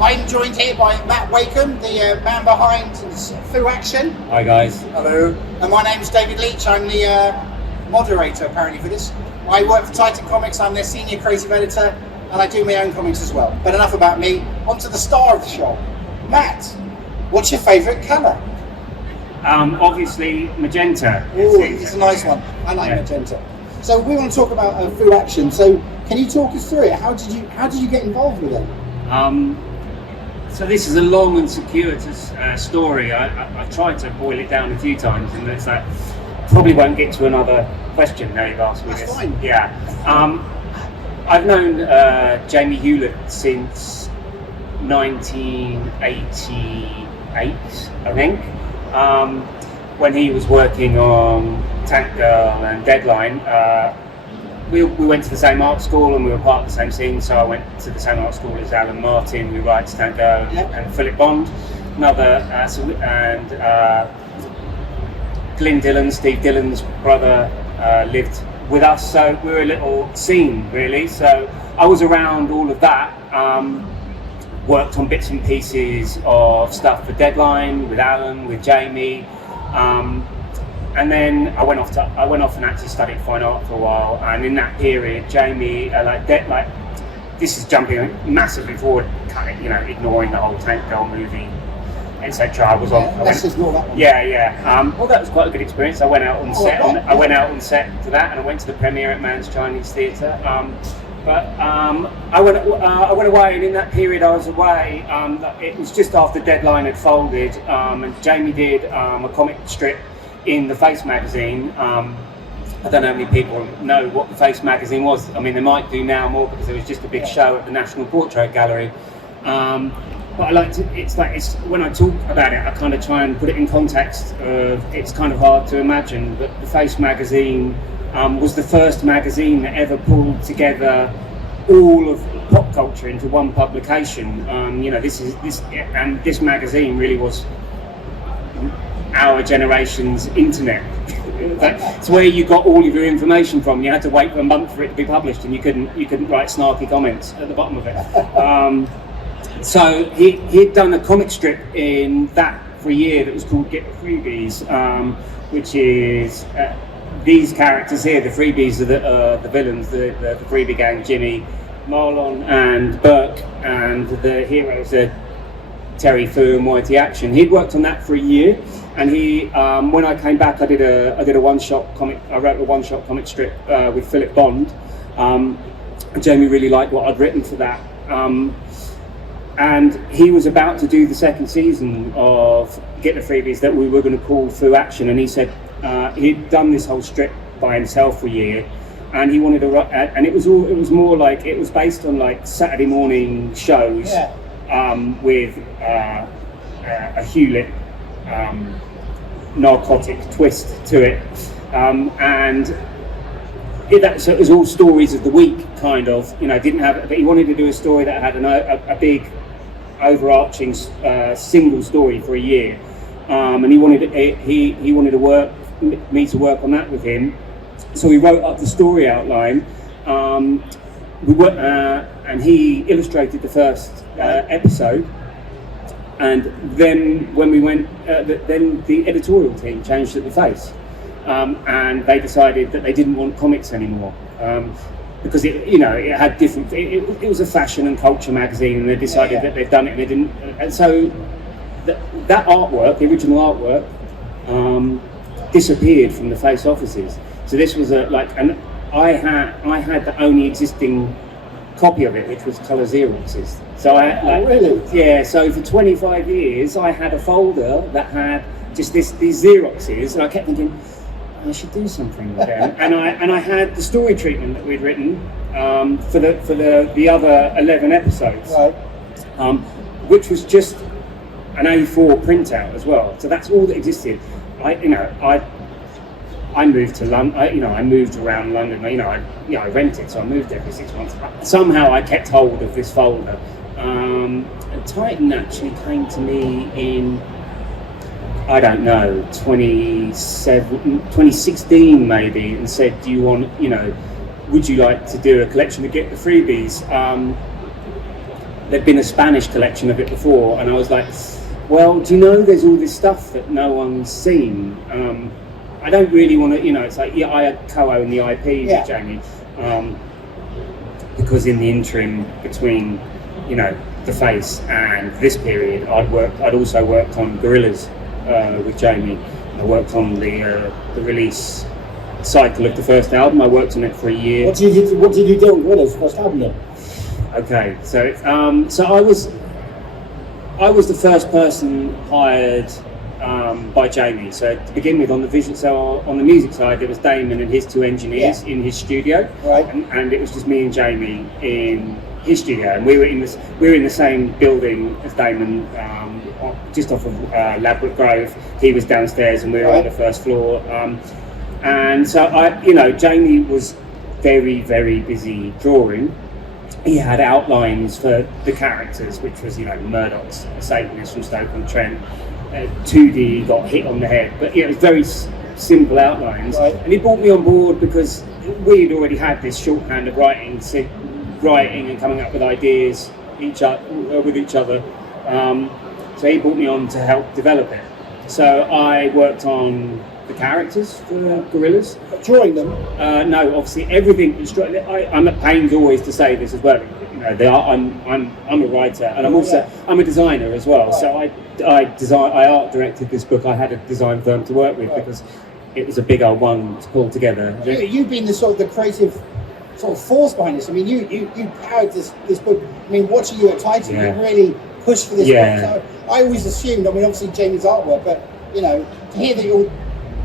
I'm joined here by Mat Wakeham, the man behind Phoo Action. Hi guys. Hello. And my name's David Leach. I'm the moderator apparently for this. I work for Titan Comics. I'm their senior creative editor, and I do my own comics as well. But enough about me. On to the star of the show. Matt, what's your favourite colour? Obviously magenta. Oh, it's a nice one. I like magenta. So we want to talk about Phoo Action. So can you talk us through it? How did you get involved with it? So this is a long and circuitous story. I tried to boil it down a few times, and it's like probably won't get to another question now you've asked me this. Fine. Yeah. I've known Jamie Hewlett since 1988, I think. When he was working on Tank Girl and Deadline, we went to the same art school and we were part of the same scene. So I went to the same art school as Alan Martin, who writes Tank Girl, and Philip Bond, and Glyn Dillon, Steve Dillon's brother, lived with us. So we were a little scene, really. So I was around all of that. Worked on bits and pieces of stuff for Deadline with Alan, with Jamie, and then I went off and actually studied fine art for a while. And in that period, Jamie, this is jumping massively forward, kind of, ignoring the whole Tank Girl movie, etc. I was on. Let's ignore that one. Yeah. Well, that was quite a good experience. I went out on set. I went out on set to that, and I went to the premiere at Man's Chinese Theatre. But I went away, and in that period I was away. It was just after Deadline had folded, and Jamie did a comic strip in the Face magazine. I don't know how many people know what the Face magazine was. I mean, they might do now more because it was just a big show at the National Portrait Gallery. But I like to. It's when I talk about it, I kind of try and put it in context of. It's kind of hard to imagine, but the Face magazine was the first magazine that ever pulled together all of pop culture into one publication. This magazine really was our generation's internet. It's where you got all of your information from. You had to wait for a month for it to be published, and you couldn't write snarky comments at the bottom of it. So he'd done a comic strip in that for a year that was called Get the Freebies, which is these characters here. The Freebies are the villains, the Freebie gang, Jimmy, Marlon and Burke, and the heroes are Terry, Phoo and Whitey Action. He'd worked on that for a year, and he when I came back I did a one-shot comic. I wrote a one-shot comic strip with Philip Bond. Jamie really liked what I'd written for that. And he was about to do the second season of Get the Freebies that we were going to call Phoo Action, and he said he'd done this whole strip by himself for a year, and he wanted to write, and it was more like it was based on like Saturday morning shows with a Hewlett narcotic twist to it, so it was all stories of the week, kind of. Didn't have, but he wanted to do a story that had a big overarching single story for a year, and he wanted to work me to work on that with him. So we wrote up the story outline. And he illustrated the first episode, and then when we went, then the editorial team changed at the Face, and they decided that they didn't want comics anymore. Because it had different. It was a fashion and culture magazine, and they decided that they'd done it, and they didn't. And so that artwork, the original artwork, disappeared from the Face offices. So this was I had the only existing copy of it, which was colour Xeroxes. So So for 25 years, I had a folder that had just these Xeroxes, and I kept thinking, I should do something with them. and I had the story treatment that we'd written for the other 11 episodes, which was just an A4 printout as well. So that's all that existed. I moved to London. I moved around London. I rented, so I moved every 6 months. Somehow I kept hold of this folder. And Titan actually came to me in, I don't know, 2016 maybe, and said, do you want, would you like to do a collection to Get the Freebies? there'd been a Spanish collection of it before, and I was like, well, do you know there's all this stuff that no one's seen? I don't really want to, it's like, I co-own the IP with Jamie, because in the interim between, the Face and this period, I'd also worked on Gorillaz with Jamie. I worked on the release cycle of the first album. I worked on it for a year. What did you do on Gorillaz' first album then? Okay, so I was the first person hired by Jamie. So to begin with, on the music side, there was Damon and his two engineers in his studio, right? And it was just me and Jamie in his studio, and we were in the same building as Damon, just off of Ladbroke Grove. He was downstairs, and we were on the first floor. And so Jamie was very, very busy drawing. He had outlines for the characters, which was, Murdoch's a Satanist from Stoke-on-Trent. 2D got hit on the head, but it was very simple outlines. Right. And he brought me on board because we had already had this shorthand of writing and coming up with ideas with each other. So he brought me on to help develop it. So I worked on the characters for Gorillaz. Drawing them? No, obviously everything. I'm at pains always to say this as well. I'm a writer, and I'm a designer as well. Right. So I art directed this book. I had a design firm to work with because it was a big old one to pull together. You've been the creative sort of force behind this. I mean, you powered this book. I mean, watching you at Titan, you really pushed for this book. So I always assumed. I mean, obviously Jamie's artwork, but to hear that you're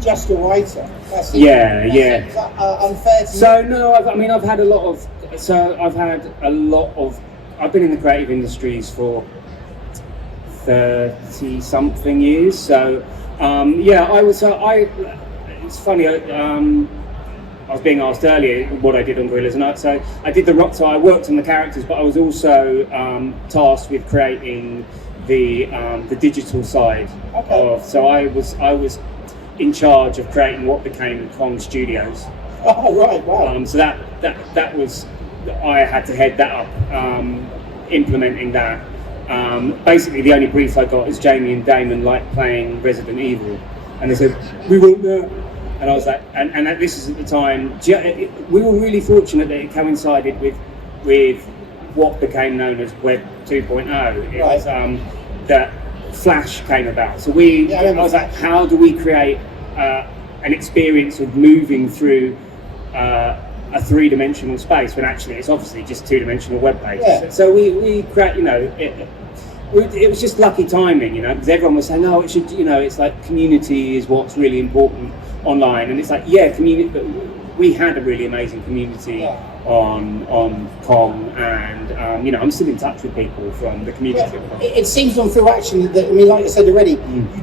just a writer, that seems unfair to you. So no, I've had a lot of. I've been in the creative industries for 30-something years. So it's funny. I was being asked earlier what I did on Gorillaz, and I worked on the characters, but I was also tasked with creating the digital side of. So I was in charge of creating what became Kong Studios. Oh right, wow. So that was, I had to head that up, implementing that. Basically, the only brief I got is Jamie and Damon like playing Resident Evil, and they said we want that. And I was like, and this is at the time, we were really fortunate that it coincided with what became known as Web 2.0. It was that Flash came about. So I was like, how do we create an experience of moving through a three-dimensional space when actually it's obviously just two-dimensional web pages? Yeah. So we create, it was just lucky timing, because everyone was saying, it should, it's like community is what's really important online, and it's like community, but we had a really amazing community on Com, and I'm still in touch with people from the community. It seems on Phoo Action that, like I said already,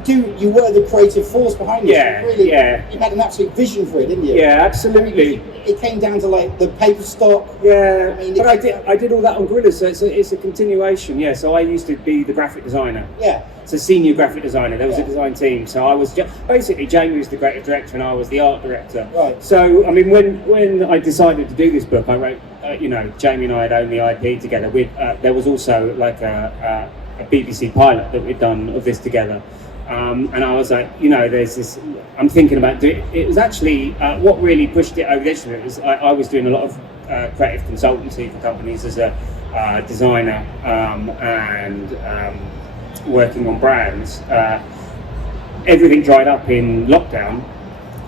you were the creative force behind it. You had an absolute vision for it, didn't you? Yeah, absolutely. It came down to the paper stock. Yeah, but I did all that on Gorillaz, so it's a continuation. Yeah, so I used to be the graphic designer. Yeah. So senior graphic designer. There was a design team. So I was basically Jamie was the creative director and I was the art director. Right. So when I decided to do this book, I wrote. Jamie and I had owned the IP together. There was also a BBC pilot that we'd done of this together. And I was like, there's this. I'm thinking about doing. It was actually what really pushed it over the edge. It was I was doing a lot of creative consultancy for companies as a designer and working on brands. Everything dried up in lockdown,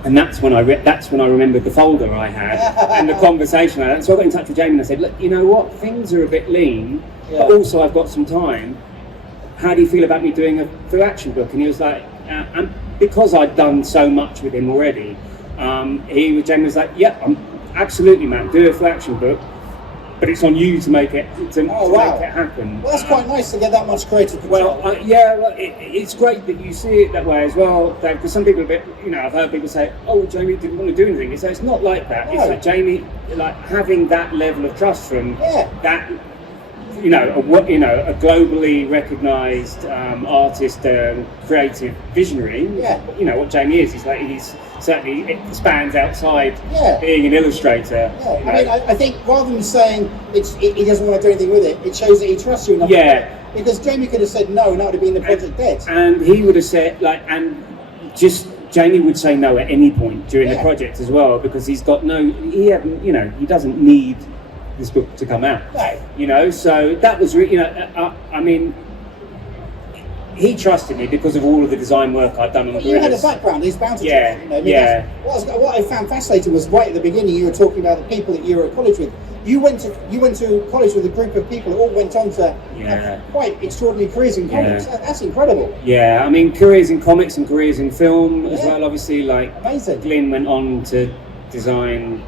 and that's when I remembered the folder I had and the conversation I had. So I got in touch with Jamie and I said, look, you know what? Things are a bit lean, but also I've got some time. How do you feel about me doing a Phoo Action book? And he was like, and because I'd done so much with him already, Jamie was like, absolutely, man, do a Phoo Action book, but it's on you to make it make it happen. Well, that's quite nice to get that much creative control. It's great that you see it that way as well, Dave, because some people I've heard people say, Jamie didn't want to do anything. So it's not like that. No. It's like Jamie, having that level of trust from that. A globally recognised artist, creative visionary. Yeah. What Jamie is, he's certainly it spans outside Yeah. being an illustrator. Yeah, you know. I mean, I think rather than saying he doesn't want to do anything with it, it shows that he trusts you enough. Yeah. Because Jamie could have said no, and that would have been the project dead. And he would have said, Jamie would say no at any point during the project as well, because he doesn't need this book to come out. No. So that was, I mean, he trusted me because of all of the design work I'd done on But Gorillaz. you had a background, his bounty. What I found fascinating was right at the beginning you were talking about the people that you were at college with. You went to college with a group of people that all went on to have quite extraordinary careers in comics. That's incredible. Yeah, I mean, careers in comics and careers in film as well, obviously. Like, amazing. Glyn went on to design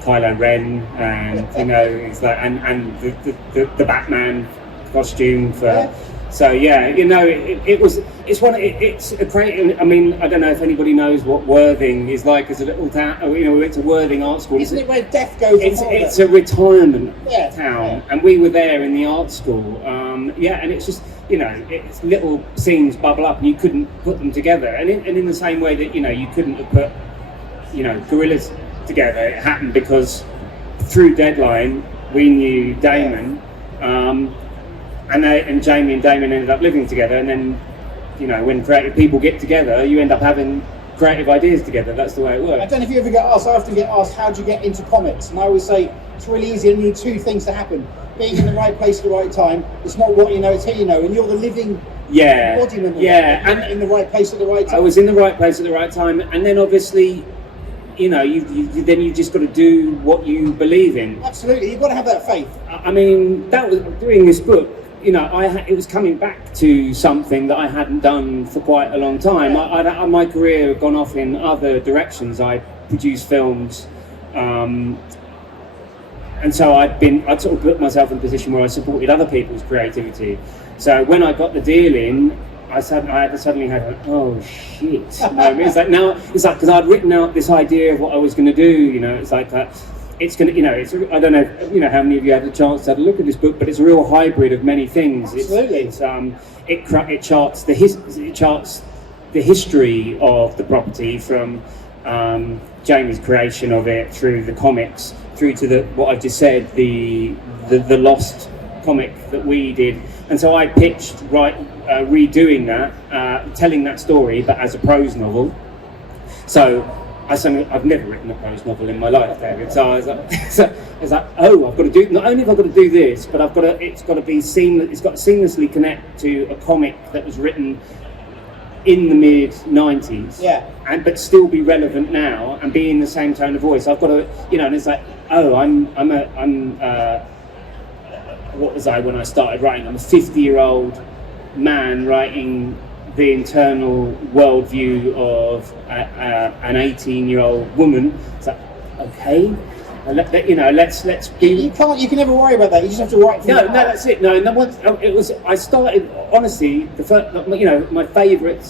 Kylo Ren, and it's like, and the Batman costume for. Yeah. So it's a great. I mean, I don't know if anybody knows what Worthing is like as a little town. We went to Worthing Art School. Isn't it where death goes? It's a retirement town, Yeah. and we were there in the art school. And it's just it's little scenes bubble up, and you couldn't put them together. And in the same way that you couldn't have put Gorillaz together, it happened because through Deadline we knew Damon. And Jamie and Damon ended up living together, and then, when creative people get together, you end up having creative ideas together. That's the way it works. I don't know if you ever get asked. I often get asked, "How do you get into comics?" And I always say it's really easy. You need two things to happen: being in the right place at the right time. It's not what you know; it's who you know, and you're the living embodiment. And in the right place at the right time. I was in the right place at the right time, and then obviously, you just got to do what you believe in. Absolutely, you've got to have that faith. I mean, that was doing this book. It was coming back to something that I hadn't done for quite a long time. My career had gone off in other directions. I produced films, and so I'd sort of put myself in a position where I supported other people's creativity. So when I got the deal in, I suddenly had oh shit. It's like because I'd written out this idea of what I was going to do. It's like that. It's going to, I don't know, how many of you had the chance to have a look at this book, but it's a real hybrid of many things. Absolutely. It charts the history of the property from Jamie's creation of it through the comics, through to what I've just said, the Lost comic that we did. And so I pitched redoing that, telling that story, but as a prose novel. So I've never written a prose novel in my life, David. So I was like, oh, I've got to do. Not only have I got to do this, but it's got to be seamless. It's got to seamlessly connect to a comic that was written in the mid '90s, but still be relevant now and be in the same tone of voice. I've got to, and it's like, oh, I'm what was I when I started writing? I'm a 50-year-old man writing the internal worldview of an 18-year-old woman. It's like, okay, let's be. You can never worry about that. You just have to write. No, that's it. No, and then once it was, I started. Honestly, the first, my favourite,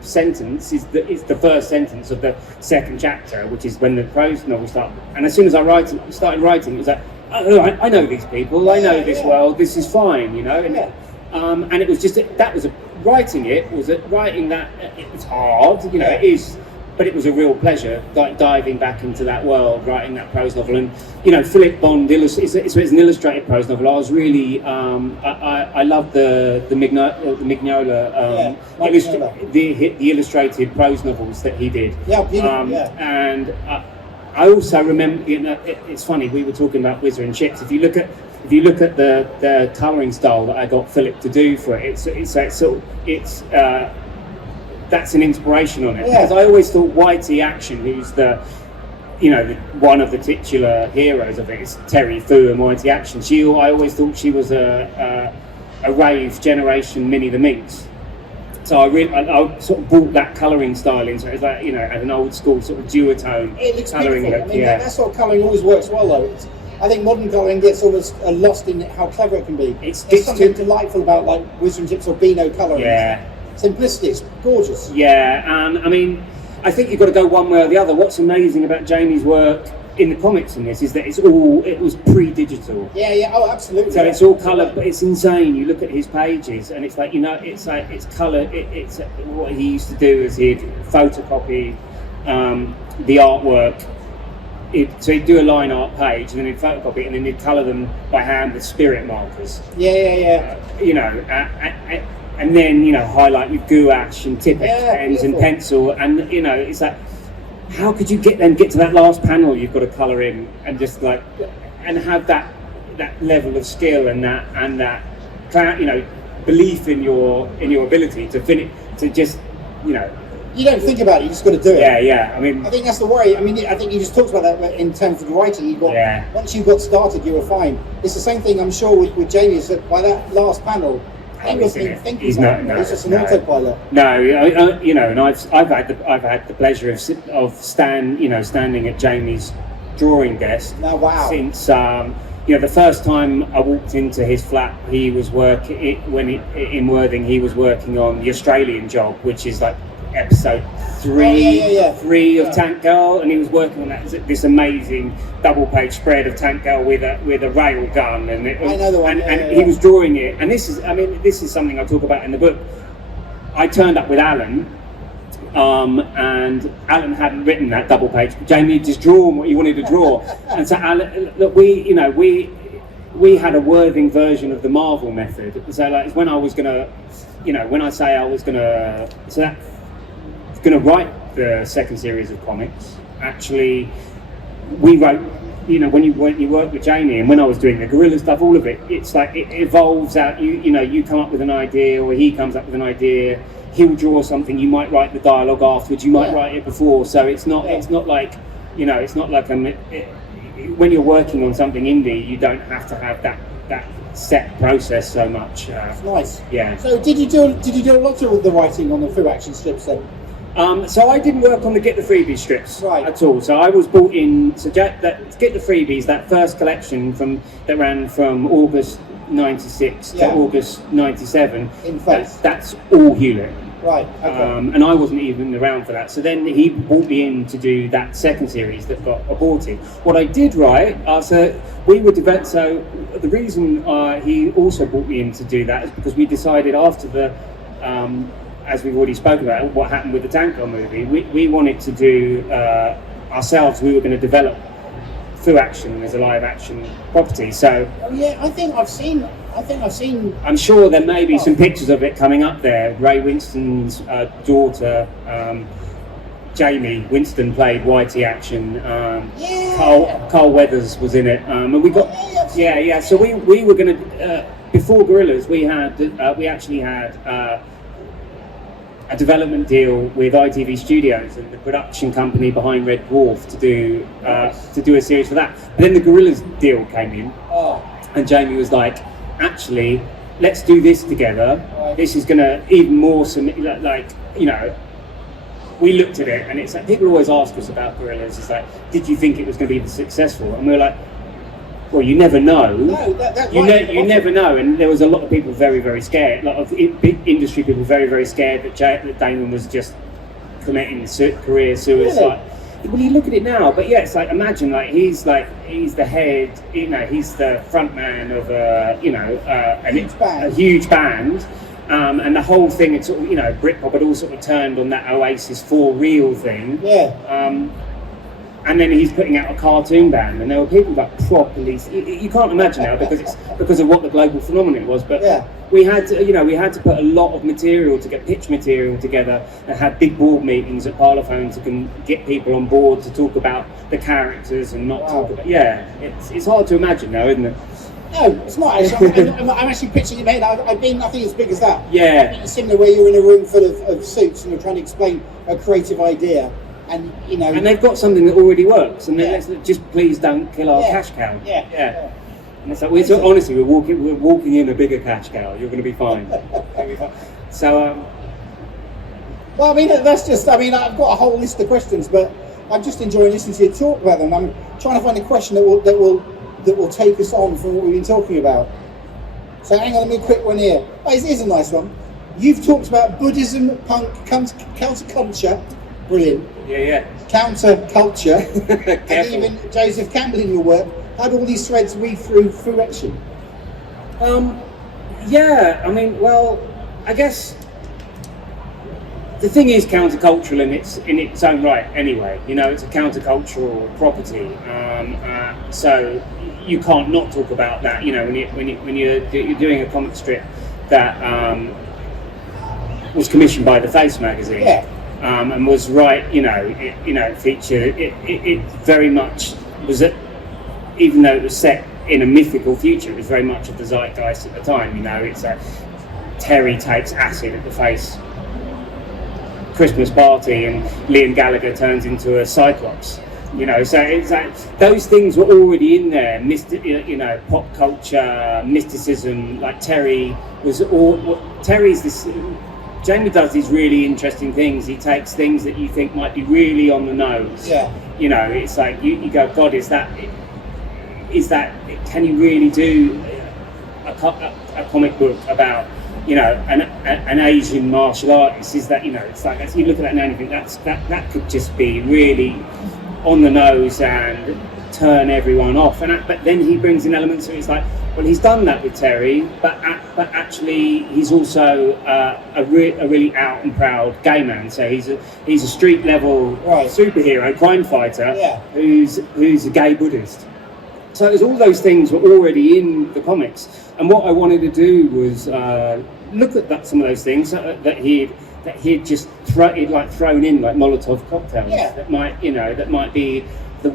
sentence is the first sentence of the second chapter, which is when the prose novel started. And as soon as I started writing, it was like, oh, I know these people. I know this world. This is fine, And it was just that was writing that it's hard, it is, but it was a real pleasure diving back into that world, writing that prose novel. And Philip Bond it's an illustrated prose novel. I was really I love the Mignola the illustrated prose novels that he did. And I also remember, it's funny, we were talking about Whizzer and Chips. If you look at the colouring style that I got Philip to do for it, it's that's an inspiration on it. Because I always thought Whitey Action, who's one of the titular heroes of it, is Terry Phoo and Whitey Action. I always thought she was a rave generation Minnie the Minx. So I sort of brought that colouring style into it. It's like, an old school sort of duotone colouring look. That sort of colouring always works well, though. I think modern colouring gets almost lost in how clever it can be. There's something delightful about like Whizzer and Chips or Beano colouring. Simplicity, it's gorgeous. And I mean, I think you've got to go one way or the other. What's amazing about Jamie's work in the comics in this is that it was pre-digital. Oh, absolutely. So it's all colour, but it's insane. You look at his pages, and it's colour. It's what he used to do is he'd photocopy the artwork. So he'd do a line art page, and then he'd photocopy it, and then he'd colour them by hand with spirit markers. And then highlight with gouache and Tipex pens and pencil, and it's like, how could you get to that last panel you've got to colour in, and just like, and have that level of skill and that belief in your ability to finish, to just you don't think about it, you just got to do it. I mean, I think that's the worry. I mean, I think you just talked about that in terms of the writing. Once you got started, you were fine. It's the same thing, I'm sure, with Jamie. Is that by that last panel, he wasn't even thinking about it. It's just an autopilot. No, and I've had the pleasure of standing at Jamie's drawing desk. Oh, wow. Since the first time I walked into his flat, he was in Worthing. He was working on the Australian Job, which is like episode 3 of Tank Girl, and he was working on this amazing double-page spread of Tank Girl with a rail gun, and he was drawing it. And this is something I talk about in the book. I turned up with Alan, and Alan hadn't written that double page, but Jamie had just drawn what he wanted to draw. And so Alan, look, we had a Worthing version of the Marvel method. So like, it's when I was gonna, when I say I was gonna, going to write the second series of comics, actually we wrote, when you work with Jamie, and when I was doing the Gorillaz stuff, all of it, it's like it evolves out. You come up with an idea, or he comes up with an idea, he'll draw something, you might write the dialogue afterwards, you might write it before, so it's not like when you're working on something indie, you don't have to have that set process so much. It's nice. Yeah. So did you do a lot of the writing on the Phoo Action strips then? So I didn't work on the Get the Freebies strips at all. So I was brought in to Get the Freebies, that first collection that ran from August 96 to August 97. That's all Hewlett. Right. Okay. And I wasn't even around for that. So then he brought me in to do that second series that got aborted. What I did write, so the reason he also brought me in to do that is because we decided after the as we've already spoken about, what happened with the Tank Girl movie, we wanted to do ourselves. We were going to develop Phoo Action as a live action property. So I think I've seen. I'm sure there may be some pictures of it coming up there. Ray Winston's daughter, Jamie Winston, played Whitey Action. Carl Weathers was in it, and we got So we were going to before Gorillaz, we actually had a development deal with ITV Studios and the production company behind Red Dwarf to do a series for that. But then the Gorillaz deal came in, and Jamie was like, actually, let's do this together. This is going to even more we looked at it, and it's like, people always ask us about Gorillaz. It's like, did you think it was going to be successful? And we were like, well, you never know. You never know. And there was a lot of people very, very scared. A lot of big industry people very, very scared that Damon was just committing career suicide. Really? Well, you look at it now, but it's like, imagine, he's the head, he's the front man of a huge band. And the whole thing, it's sort of, Britpop had all sort of turned on that Oasis for real thing. Yeah. And then he's putting out a cartoon band, and there were people that properly. You can't imagine now because of what the global phenomenon was. But we had to put a lot of material to get pitch material together, and had big board meetings at Parlophone to get people on board to talk about the characters and not talk about. It's hard to imagine now, isn't it? No, it's not. I'm actually pitching in my head. I've been nothing as big as that. Yeah. I've been similar, where you're in a room full of suits and you're trying to explain a creative idea. And they've got something that already works, and then let's just please don't kill our cash cow. Yeah. And it's like, honestly, we're walking in a bigger cash cow. You're going to be fine. So, well, I mean, that's just. I mean, I've got a whole list of questions, but I'm just enjoying listening to you talk about them. I'm trying to find a question that will take us on from what we've been talking about. So, hang on, let me a quick one here. Oh, here's a nice one. You've talked about Buddhism, punk, counterculture. Brilliant. Yeah. Counterculture. And even Joseph Campbell in your work. How do all these threads weave through Phoo Action? I mean, well, I guess the thing is countercultural in its own right. Anyway, it's a countercultural property. So you can't not talk about that. When you're doing a comic strip that was commissioned by the Face magazine, and was featured. It very much was even though it was set in a mythical future, it was very much of the zeitgeist at the time. It's Terry takes acid at the Face Christmas party, and Liam Gallagher turns into a Cyclops. So it's like those things were already in there. Pop culture, mysticism. Like Terry's this. Jamie does these really interesting things. He takes things that you think might be really on the nose. Yeah. It's like you go, God, is that? Can you really do a comic book about an Asian martial artist? Is that it's like you look at that now and you think that could just be really on the nose and turn everyone off. But then he brings in elements of it's like, well, he's done that with Terry, but actually he's also a really out and proud gay man. So he's a street level superhero, crime fighter, who's a gay Buddhist. So there's all those things were already in the comics, and what I wanted to do was look at some of those things that he'd just thrown in like Molotov cocktails that might be the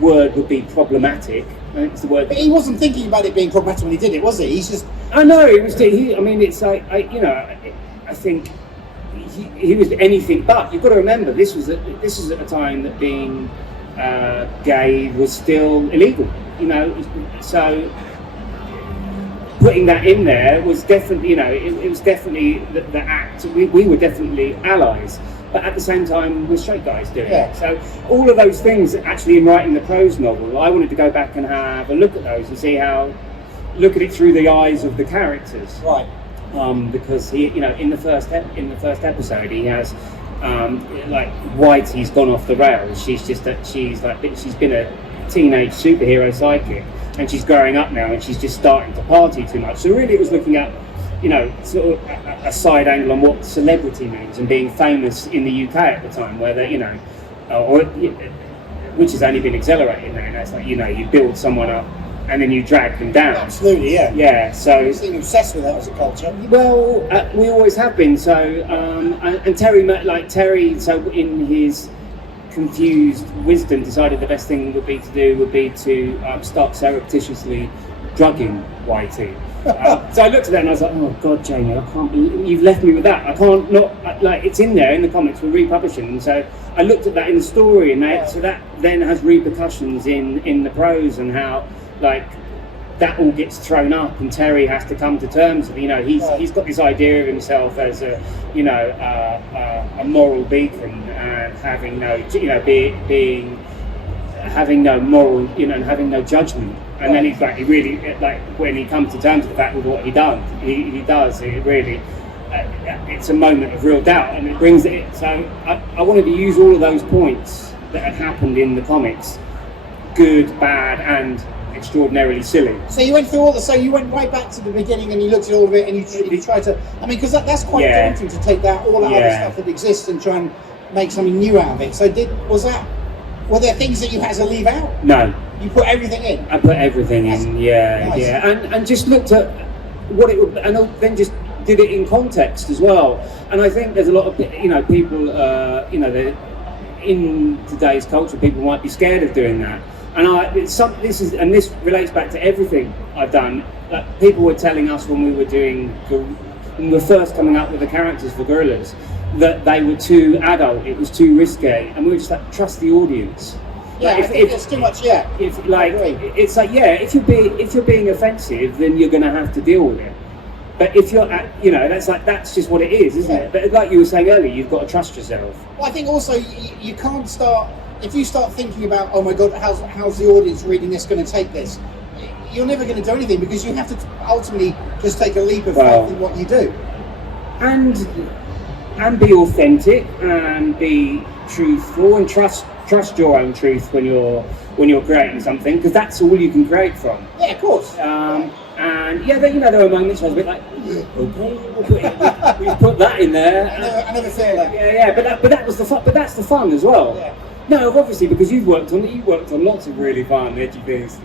word would be problematic. It's the word. But he wasn't thinking about it being problematic when he did it, was he? He's just. I know it was. It's like I think he was anything but. You've got to remember this was at a time that being gay was still illegal. So putting that in there was definitely, it was definitely the act. We were definitely allies, but at the same time, we're straight guys doing it. So all of those things, actually, in writing the prose novel, I wanted to go back and have a look at those and look at it through the eyes of the characters. Right. Because he, in the first episode, he has. Like Whitey's gone off the rails. She's been a teenage superhero sidekick, and she's growing up now, and she's just starting to party too much. So really, it was looking at, sort of a side angle on what celebrity means and being famous in the UK at the time, where which has only been accelerated now. That's like you build someone up and then you drag them down. Absolutely, yeah. Yeah, so... You seem obsessed with that as a culture. Well, we always have been, so... and Terry, so in his confused wisdom, decided the best thing would be to start surreptitiously drugging Whitey. So I looked at that and I was like, oh God, Jamie, I can't believe you've left me with that. I can't not, it's in there in the comics, we're republishing. And so I looked at that in the story, and so that then has repercussions in the prose, and how that all gets thrown up, and Terry has to come to terms with, he's got this idea of himself as a moral beacon, and having no, having no moral, and having no judgment. And then he's when he comes to terms with that, with what he does, it really, it's a moment of real doubt, and it brings it. So I wanted to use all of those points that had happened in the comics, good, bad, and extraordinarily silly. So you went through so you went right back to the beginning, and you looked at all of it, and you tried to, because that's quite daunting, to take all that other stuff that exists and try and make something new out of it. So were there things that you had to leave out? No. You put everything in? I put everything in, nice. And just looked at what it would, and then just did it in context as well. And I think there's a lot of, people, in today's culture, people might be scared of doing that. And this relates back to everything I've done. People were telling us when we were first coming up with the characters for Gorillaz, that they were too adult, it was too risque, and we were just like, trust the audience. Yeah, I think it's too much. Yeah. If you're being offensive, then you're going to have to deal with it. But if you're, that's just what it is, isn't it? But like you were saying earlier, you've got to trust yourself. Well, I think also you can't start, if you start thinking about, oh my God, how's the audience reading this going to take this? You're never going to do anything, because you have to ultimately just take a leap of faith in what you do. And be authentic, and be truthful, and trust trust your own truth when you're creating something, because that's all you can create from. Yeah, of course. And yeah, there were moments where I was a bit like, okay, we put that in there. I never feel that. Yeah, but that was the fun. But that's the fun as well. Yeah. No, obviously, because you've worked on lots of really fun, edgy things.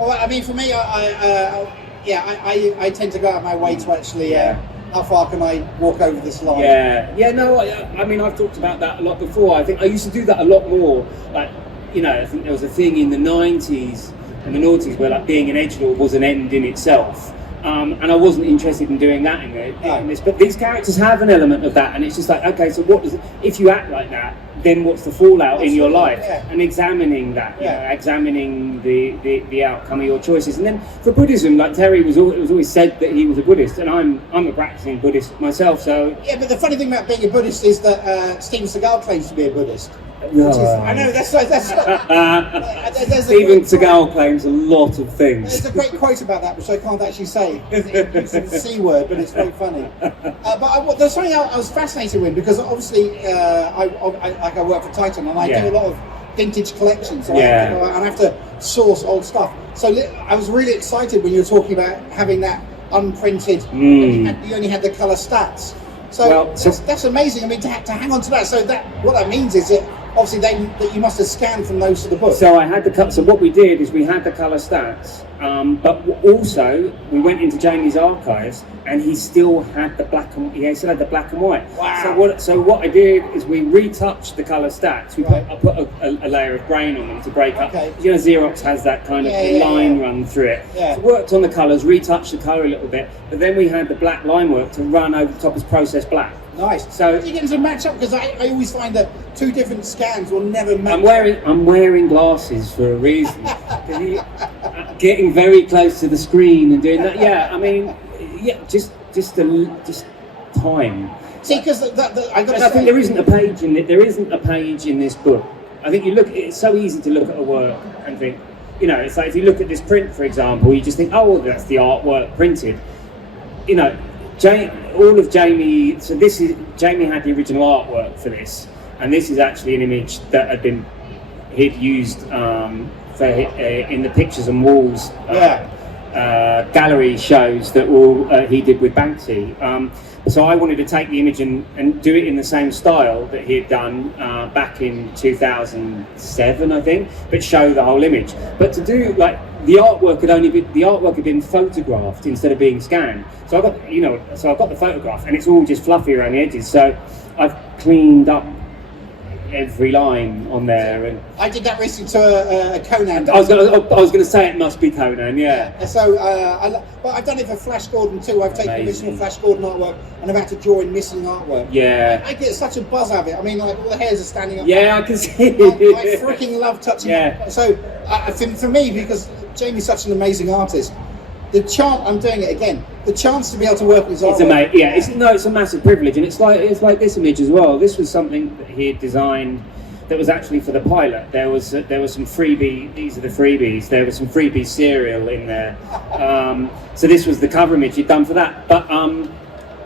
Oh, I mean, for me, I tend to go out of my way to actually. How far can I walk over this line? No, I mean, I've talked about that a lot before. I think I used to do that a lot more. Like, I think there was a thing in the 90s and the noughties where like being an edgelord was an end in itself. And I wasn't interested in doing that in this. But these characters have an element of that, and it's just like, okay, so what does it, if you act like that, then what's the fallout in your life? Yeah. And examining that, examining the outcome of your choices. And then for Buddhism, like Terry it was always said that he was a Buddhist, and I'm a practicing Buddhist myself. So yeah, but the funny thing about being a Buddhist is that Steven Seagal claims to be a Buddhist. I know that's Steven Seagal claims a lot of things. There's a great quote about that, which I can't actually say. It's the C word, but it's very funny. But there's something I was fascinated with, because obviously I work for Titan, and I do a lot of vintage collections. So I have to source old stuff. So I was really excited when you were talking about having that unprinted. You only had the colour stats. So that's amazing. I mean, to hang on to that. So what that means is that obviously that you must have scanned from those to the book. So I had the cut. So what we did is we had the colour stats, but also we went into Jamie's archives, and he still had the black and white. Wow. So what I did is we retouched the colour stats. I put a layer of grain on them to break up. Xerox has that kind of line run through it. Yeah. So worked on the colours, retouched the colour a little bit, but then we had the black line work to run over the top as processed black. Nice. So you get to match up, because I always find that two different scans will never match. I'm wearing glasses for a reason. Getting very close to the screen and doing that. Yeah, I mean, just time. See, because I think there isn't a page in it. There isn't a page in this book. I think you look. It's so easy to look at a work and think, it's like if you look at this print, for example, you just think, oh, well, that's the artwork printed. All of Jamie. So Jamie had the original artwork for this, and this is actually an image that he'd used in the pictures and walls gallery shows that he did with Banksy. So I wanted to take the image and do it in the same style that he had done back in 2007, I think, but show the whole image. But to do the artwork had been photographed instead of being scanned. So I've got the photograph, and it's all just fluffy around the edges. So I've cleaned up every line on there, and I did that recently to a Conan. I was going to say it must be Conan, yeah. So, but I've done it for Flash Gordon too. I've taken original Flash Gordon artwork, and I've had to draw in missing artwork. Yeah. I get such a buzz out of it. I mean, all the hairs are standing up. Yeah, I can see it. I freaking love touching it. Yeah. So, for me, because Jamie's such an amazing artist, I'm doing it again. The chance to be able to work with his artwork. It's a massive privilege, and it's like this image as well. This was something that he had designed that was actually for the pilot. There was some freebie. These are the freebies. There was some freebie cereal in there. So this was the cover image he'd done for that. But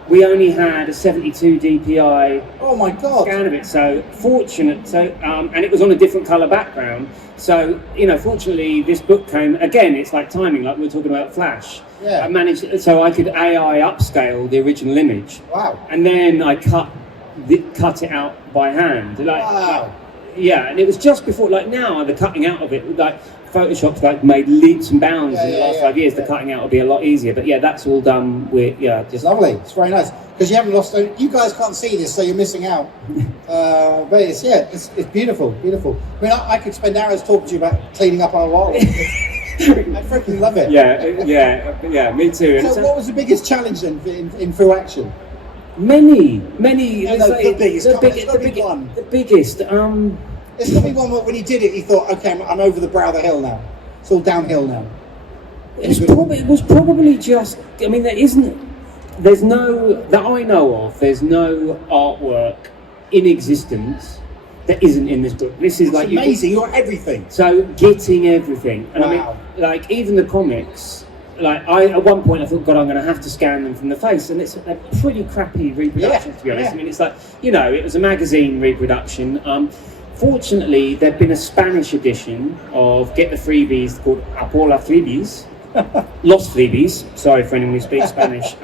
we only had a 72 DPI. Oh my God! Scan of it. So fortunate. And it was on a different colour background. So fortunately, this book came again. It's like timing, like we were talking about Flash. Yeah. I managed, so I could AI upscale the original image. Wow. And then I cut it out by hand. Wow. Yeah, and it was just before, now the cutting out of it, Photoshop's made leaps and bounds in the last 5 years. The cutting out will be a lot easier, but that's all done with just lovely. It's very nice, because you haven't lost. You guys can't see this, so you're missing out. But it's beautiful, beautiful. I mean, I could spend hours talking to you about cleaning up our walls. I freaking love it. Yeah, me too. So, what was the biggest challenge then in Phoo Action? Many. The biggest. The biggest. There's got to be one where when he did it, he thought, okay, I'm over the brow of the hill now. It's all downhill now. It was probably just. I mean, there's no that I know of. There's no artwork in existence that isn't in this book. This is amazing. You're everything. So getting everything, and wow. I mean, even the comics. At one point I thought, God, I'm going to have to scan them from the face, and it's a pretty crappy reproduction, to be honest. I mean, it's it was a magazine reproduction. Fortunately, there'd been a Spanish edition of Get the Freebies called Apola Freebies, Los Freebies, sorry for anyone who speaks Spanish,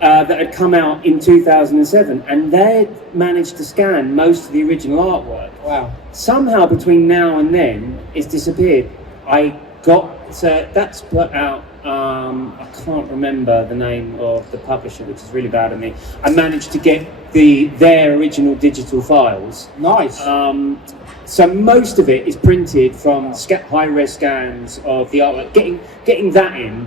that had come out in 2007, and they'd managed to scan most of the original artwork. Wow. Somehow between now and then, it's disappeared. That's put out, I can't remember the name of the publisher, which is really bad of me. I managed to get their original digital files. Nice. So most of it is printed from high-res scans of the artwork. Getting that in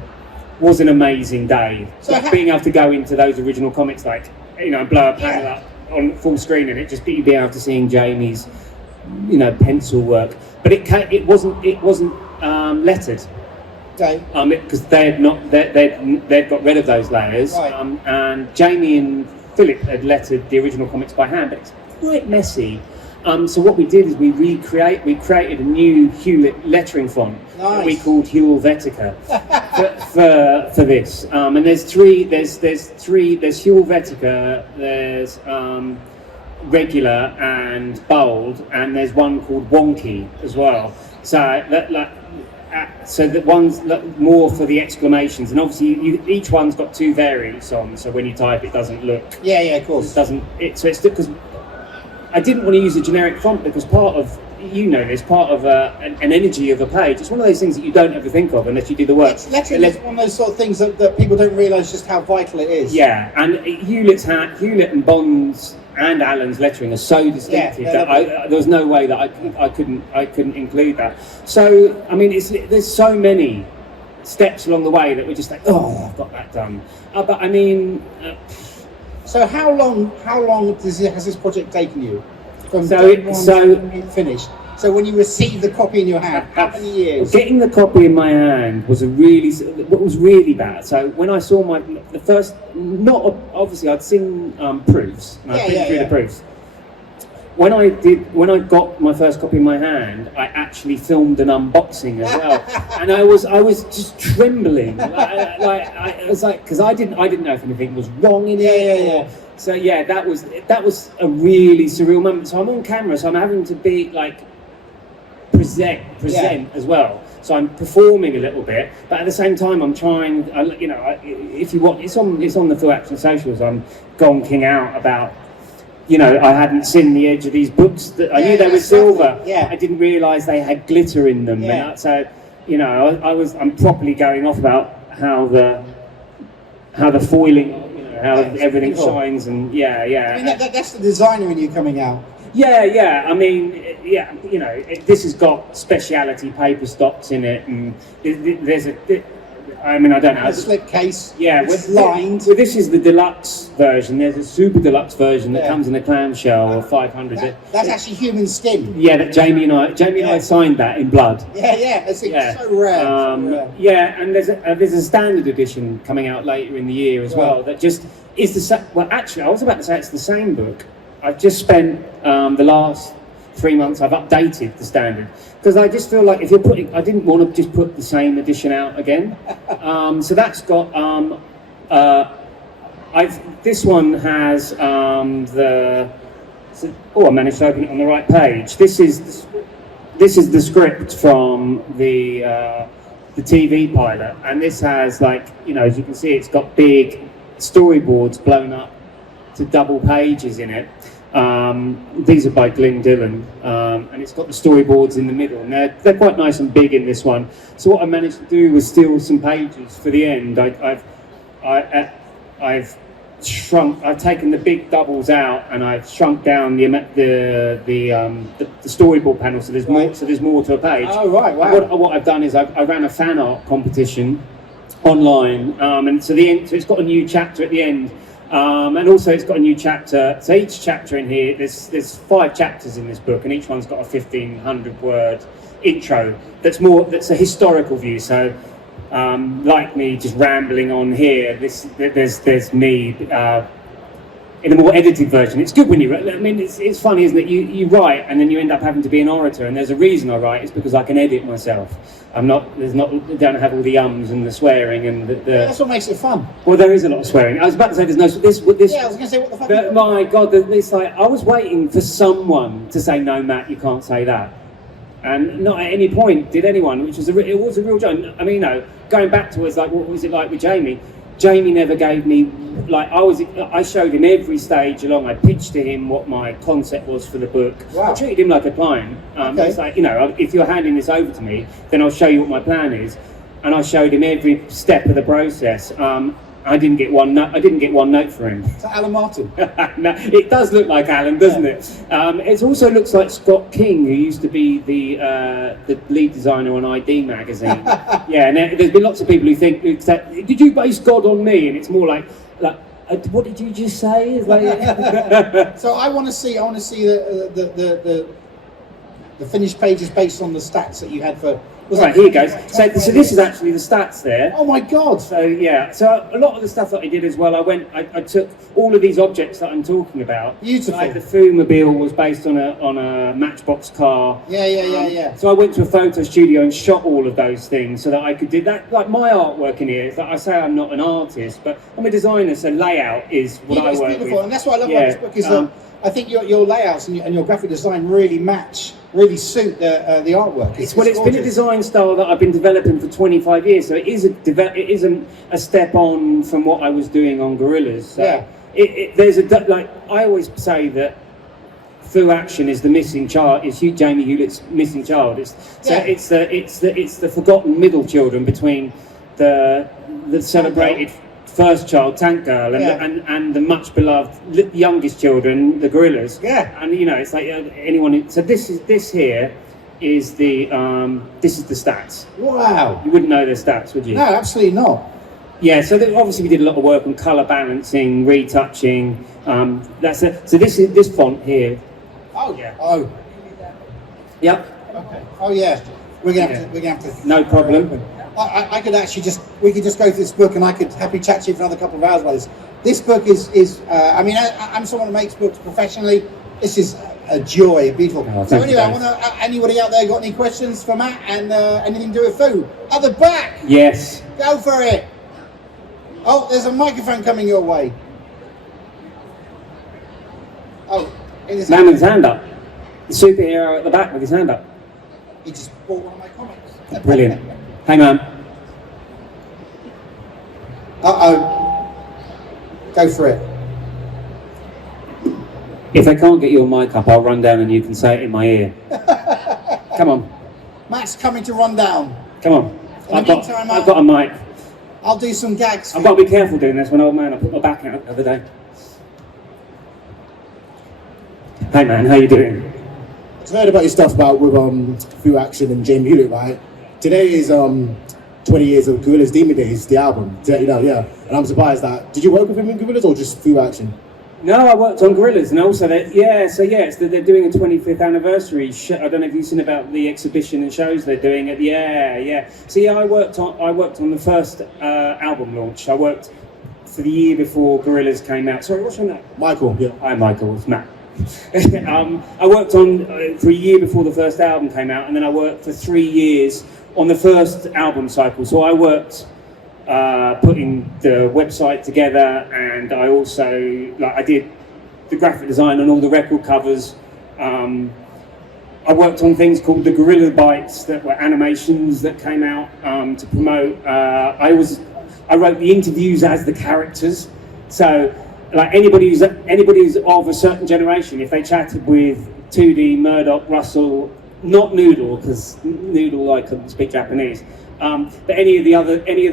was an amazing day. So being able to go into those original comics, like, you know, blow a panel up on full screen, and it just be able to seeing Jamie's, you know, pencil work. But it wasn't lettered. Okay. Because they'd got rid of those layers, right. And Jamie and Philip had lettered the original comics by hand, but it's quite messy. So what we did is we created a new Hewlett lettering font that we called Helvetica for this. And there's Helvetica, there's regular and bold, and there's one called Wonky as well. So that one's more for the exclamations, and obviously each one's got two variants on. So when you type, it doesn't look. Yeah, of course. It doesn't. So it's because I didn't want to use a generic font because part of an energy of a page. It's one of those things that you don't ever think of unless you do the work. Lettering is one of those sort of things that people don't realise just how vital it is. Yeah, and Hewlett and Bond's and Alan's lettering are so distinctive that there was no way that I couldn't include that. So I mean, there's so many steps along the way that we're just like, oh, I've got that done. But I mean, so how long has this project taken you from finished? So when you receive the copy in your hand, how many years? Getting the copy in my hand was really bad. So when I saw the first, not obviously I'd seen proofs, and I'd been through the proofs. When I got my first copy in my hand, I actually filmed an unboxing as well, and I was just trembling, I was like, because I didn't know if anything was wrong in it. So that was a really surreal moment. So I'm on camera, so I'm having to be like present as well. So I'm performing a little bit, but at the same time I'm trying. If you want, it's on the Phoo Action socials. I'm gonking out about. I hadn't seen the edge of these books. I knew they were silver. I didn't realise they had glitter in them. And so, I'm properly going off about how the foiling, how everything shines, and I mean, that's the designer in you coming out. I mean, this has got speciality paper stocks in it, and I don't know. A slip case. It's lined. Well, this is the deluxe version. There's a super deluxe version that comes in a clamshell of 500. That's actually human skin. That Jamie and I signed that in blood. It's so rare. And there's a standard edition coming out later in the year as well. That just is the same. Well, actually, I was about to say it's the same book. I've just spent the last 3 months. I've updated the standard. Because I just feel like I didn't want to just put the same edition out again. So that's got, this one has I managed to open it on the right page. This is the script from the TV pilot, and this has as you can see, it's got big storyboards blown up to double pages in it. These are by Glyn Dillon, and it's got the storyboards in the middle, and they're quite nice and big in this one. So what I managed to do was steal some pages for the end. I've taken the big doubles out, and I've shrunk down the storyboard panel, so there's more. So there's more to a page. Oh right, wow. What I've done is I ran a fan art competition online, and so it's got a new chapter at the end. And also it's got a new chapter. So each chapter in here, there's 5 chapters in this book, and each one's got a 1,500 word intro. That's a historical view. So like me just rambling on here, there's me in a more edited version. It's good when you write. I mean, it's funny, isn't it? You write and then you end up having to be an orator, and there's a reason I write. It's because I can edit myself. I don't have all the ums and the swearing and the That's what makes it fun. Well, there is a lot of swearing. I was about to say there's no this. Yeah, I was going to say what the fuck. My God, it's like I was waiting for someone to say, "No, Matt, you can't say that," and not at any point did anyone, which was it was a real joke. I mean, going back to it's like, what was it like with Jamie? Jamie never gave me, like, I showed him every stage along. I pitched to him what my concept was for the book. Wow. I treated him like a client. Okay. It's like, if you're handing this over to me, then I'll show you what my plan is. And I showed him every step of the process. I didn't get one note for him. Is that Alan Martin? No, it does look like Alan, doesn't it? It also looks like Scott King, who used to be the lead designer on ID magazine. Yeah, and there's been lots of people who think, did you base God on me? And it's more like what did you just say? It's like, So I want to see the finished pages based on the stats that you had for. Right, here you go. So this is actually the stats there. Oh my God! So yeah, so a lot of the stuff that I did as well, I took all of these objects that I'm talking about. Beautiful. Like the Phoo mobile was based on a Matchbox car. Yeah. So I went to a photo studio and shot all of those things so that I could do that. Like my artwork in here is that I say I'm not an artist, but I'm a designer, so layout is what I work beautiful, with. and that's what I love about this book is that I think your layouts and your graphic design really suit the artwork. It's been a design style that I've been developing for 25 years, so it isn't a step on from what I was doing on Gorillaz. So yeah. I always say that Phoo Action is the missing child. Is Jamie Hewlett's missing child. It's the forgotten middle children between the celebrated first child, Tank Girl, and the much beloved youngest children, the Gorillaz. Yeah. And it's like anyone. So this here is the stats. Wow. You wouldn't know their stats, would you? No, absolutely not. Yeah. So obviously we did a lot of work on color balancing, retouching. So this font here. Oh yeah. Oh. Yep. Okay. Oh yeah. We're gonna have to. No problem. I could actually we could just go through this book and I could happily chat to you for another couple of hours about this. This book is I mean, I'm someone who makes books professionally. This is a joy, beautiful. Oh, so anyway, I want to, anybody out there got any questions for Matt and anything to do with Phoo? At the back! Yes. Go for it! Oh, there's a microphone coming your way. Oh, man with his hand up. The superhero at the back with his hand up. He just bought one of my comics. Brilliant. Hang on. Uh-oh. Go for it. If they can't get your mic up, I'll run down and you can say it in my ear. Come on. Matt's coming to run down. Come on. In the meantime, I've got a mic. I'll do some gags. I've got to be careful doing this when old man, I put my back out the other day. Hey man, how you doing? I've heard about your stuff with Phoo Action and Jamie Hewlett, right? Today is 20 years of Gorillaz Demon Days, the album. Yeah. And I'm surprised that. Did you work with him in Gorillaz or just Phoo Action? No, I worked on Gorillaz, and also they're doing a 25th anniversary. I don't know if you've seen about the exhibition and shows they're doing it. Yeah. So yeah, I worked on the first album launch. I worked for the year before Gorillaz came out. Sorry, what's your name? Michael. Yeah. Hi, Michael. It's Matt. I worked on for a year before the first album came out, and then I worked for 3 years on the first album cycle. So I worked putting the website together, and I also I did the graphic design on all the record covers. I worked on things called the Gorilla Bites, that were animations that came out to promote. I wrote the interviews as the characters. So like anybody who's of a certain generation, if they chatted with 2D, Murdoch, Russell, not Noodle, because Noodle I couldn't speak Japanese, but any of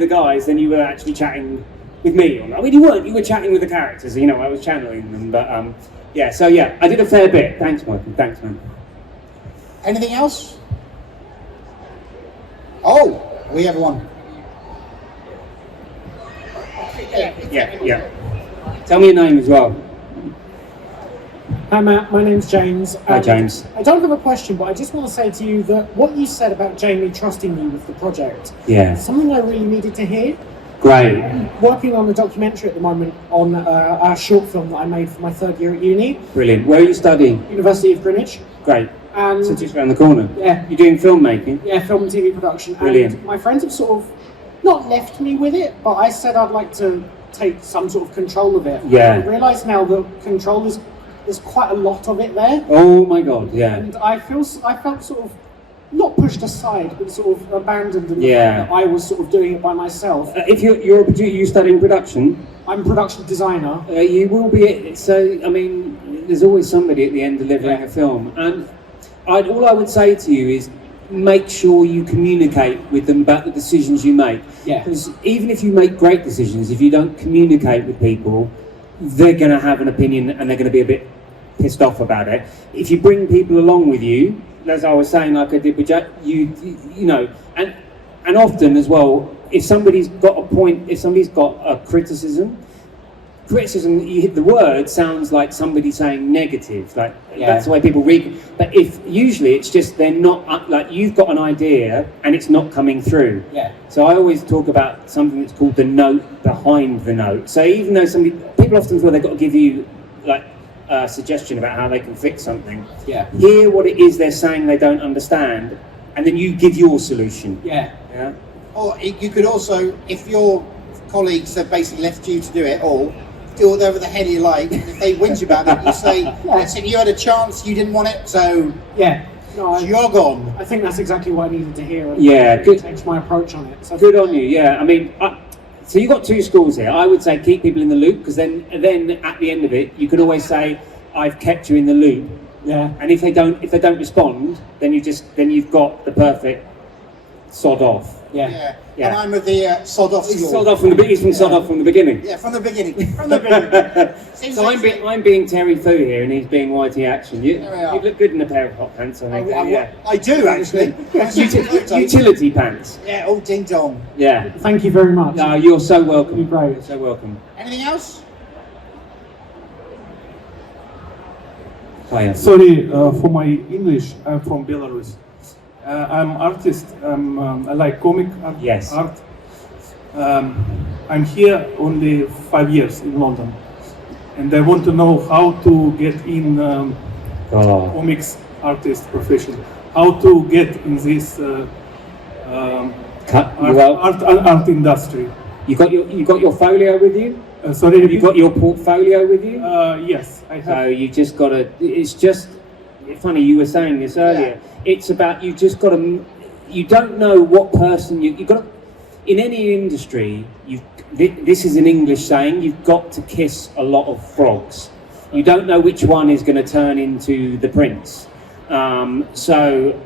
the guys, then you were actually chatting with me. I mean, you were chatting with the characters, I was channeling them, but I did a fair bit. Thanks, Michael. Thanks, man. Anything else? Oh, we have one. Yeah. Tell me your name as well. Hi Matt, my name's James. Hi James. I don't have a question, but I just want to say to you that what you said about Jamie trusting you with the project, Yeah. something I really needed to hear. Great. Working on a documentary at the moment on a short film that I made for my third year at uni, Brilliant. Where are you studying? University of Greenwich. Great. And So just around the corner. yeah, You're doing filmmaking? yeah, film and TV production. Brilliant. And my friends have sort of not left me with it, but I said I'd like to take some sort of control of it. Yeah. I realise now that control is there's quite a lot of it there, Oh my God, yeah. and I felt sort of not pushed aside, but sort of abandoned in the Yeah. fact that I was sort of doing it by myself. If you're a producer, you studying production, I'm a production designer. you will be, so, I mean, there's always somebody at the end delivering Yeah. a film. And all I would say to you is make sure you communicate with them about the decisions you make. Yeah. Because even if you make great decisions, if you don't communicate with people, they're going to have an opinion and they're going to be a bit pissed off about it. If you bring people along with you, as I was saying, like I did with Jack, you know, and often as well, if somebody's got a point, if somebody's got a criticism, you hit the word sounds like somebody saying negative, like that's the way people read. But if usually it's just they're not like you've got an idea and it's not coming through. Yeah. So I always talk about something that's called the note behind the note. So even though people often feel they've got to give you like a suggestion about how they can fix something. Yeah. Hear what it is they're saying they don't understand, and then you give your solution. Yeah. Yeah. Or you could also, if your colleagues have basically left you to do it all, do whatever the hell you like. If they whinge about it, you say, listen, you had a chance, you didn't want it, so Yeah. No, jog on. I think that's exactly what I needed to hear. And Yeah, it good. takes my approach on it. So Good on you. Yeah. I mean, so you've got two schools here. I would say keep people in the loop, because then at the end of it, you can always say, I've kept you in the loop. Yeah. And if they don't respond, then you've got the perfect sod off. Yeah. Yeah. And I'm of the sod off He's school. sod off from the he's from sod off from the beginning. Yeah, from the beginning. From the beginning. Seems So like- I'm being Terry Phoo here, and he's being Whitey Action. You There we are. look good in a pair of hot pants, I think. Yeah. I do actually. Utility pants. Yeah, all ding dong. Yeah. Thank you very much. No, you're so welcome. You're great. You're so welcome. Anything else? Hiya. Sorry for my English. I'm from Belarus. I'm artist. I like comic art. Yes. art. I'm here only 5 years in London, and I want to know how to get in Oh. comics artist profession. How to get in this art industry. You got your folio with you? Sorry, Have you got your portfolio with you? Yes, I So have. you just got to. It's just funny. You were saying this earlier. It's about you just got to. You don't know what person you got to. In any industry, this is an English saying. You've got to kiss a lot of frogs. You don't know which one is going to turn into the prince. So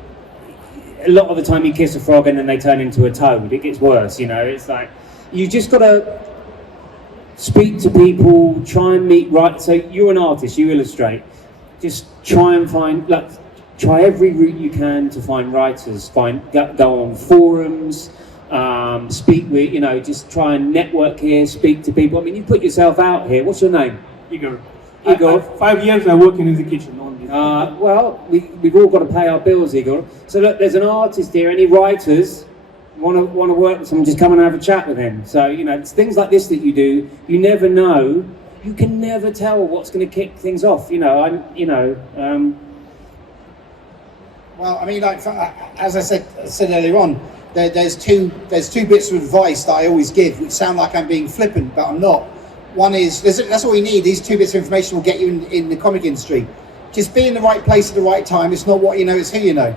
a lot of the time you kiss a frog and then they turn into a toad. It gets worse. You know. It's like you just got to speak to people, try and meet right. So you're an artist, you illustrate. Just try and find, try every route you can to find writers. Go on forums, speak with, just try and network here, speak to people. I mean, you put yourself out here. What's your name? Igor. Igor. 5 years I work in the kitchen only. Well, we've all got to pay our bills, Igor. So look, there's an artist here. Any writers want to work with someone? Just come and have a chat with him. So it's things like this that you do. You never know. You can never tell what's going to kick things off. Well, I mean, as I said earlier on, there's two bits of advice that I always give, which sound like I'm being flippant, but I'm not. One is that's all you need. These two bits of information will get you in the comic industry. Just be in the right place at the right time. It's not what you know; it's who you know.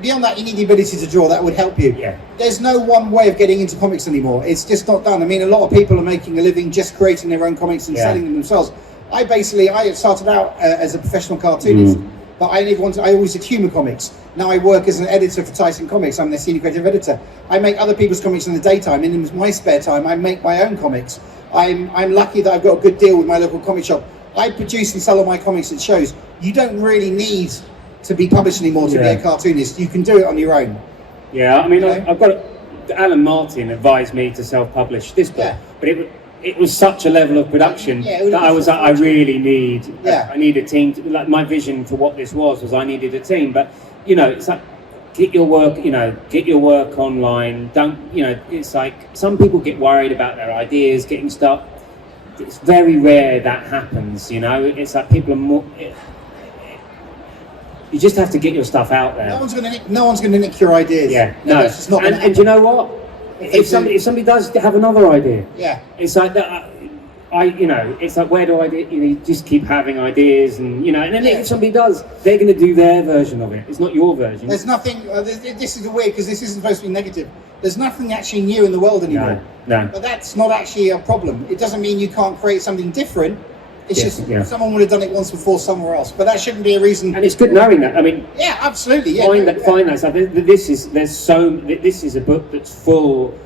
Beyond that, you need the ability to draw. That would help you. Yeah. There's no one way of getting into comics anymore. It's just not done. I mean, a lot of people are making a living just creating their own comics and selling them themselves. I started out as a professional cartoonist, but I always did humour comics. Now I work as an editor for Tyson Comics. I'm their senior creative editor. I make other people's comics in the daytime. In my spare time, I make my own comics. I'm lucky that I've got a good deal with my local comic shop. I produce and sell all my comics at shows. You don't really need to be published anymore to be a cartoonist. You can do it on your own. Yeah, I mean, I've got Alan Martin advised me to self-publish this book, but it was such a level of production that I was like, I really need. I need a team. My vision for what this was I needed a team. But it's like get your work, get your work online. Don't, it's like some people get worried about their ideas getting stuck. It's very rare that happens, It's like people are more. You just have to get your stuff out there. No one's gonna nick your ideas. Yeah, no. no. It's just not And you know what? If somebody does have another idea, yeah, it's like that. It's like, where do I do? You just keep having ideas, and and then if somebody does, they're going to do their version of it. It's not your version. There's nothing. This is weird because this isn't supposed to be negative. There's nothing actually new in the world anymore. No. But that's not actually a problem. It doesn't mean you can't create something different. It's just someone would have done it once before somewhere else. But that shouldn't be a reason. And it's good knowing that. I mean, yeah, absolutely. Yeah, find that stuff. This is a book that's full.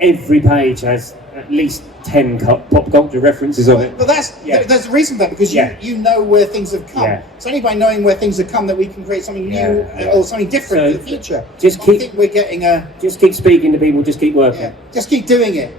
Every page has at least 10 pop culture references of it. But there's a reason for that, because you know where things have come. Yeah. It's only by knowing where things have come that we can create something new or something different for the future. Just keep speaking to people. Just keep working. Yeah. Just keep doing it.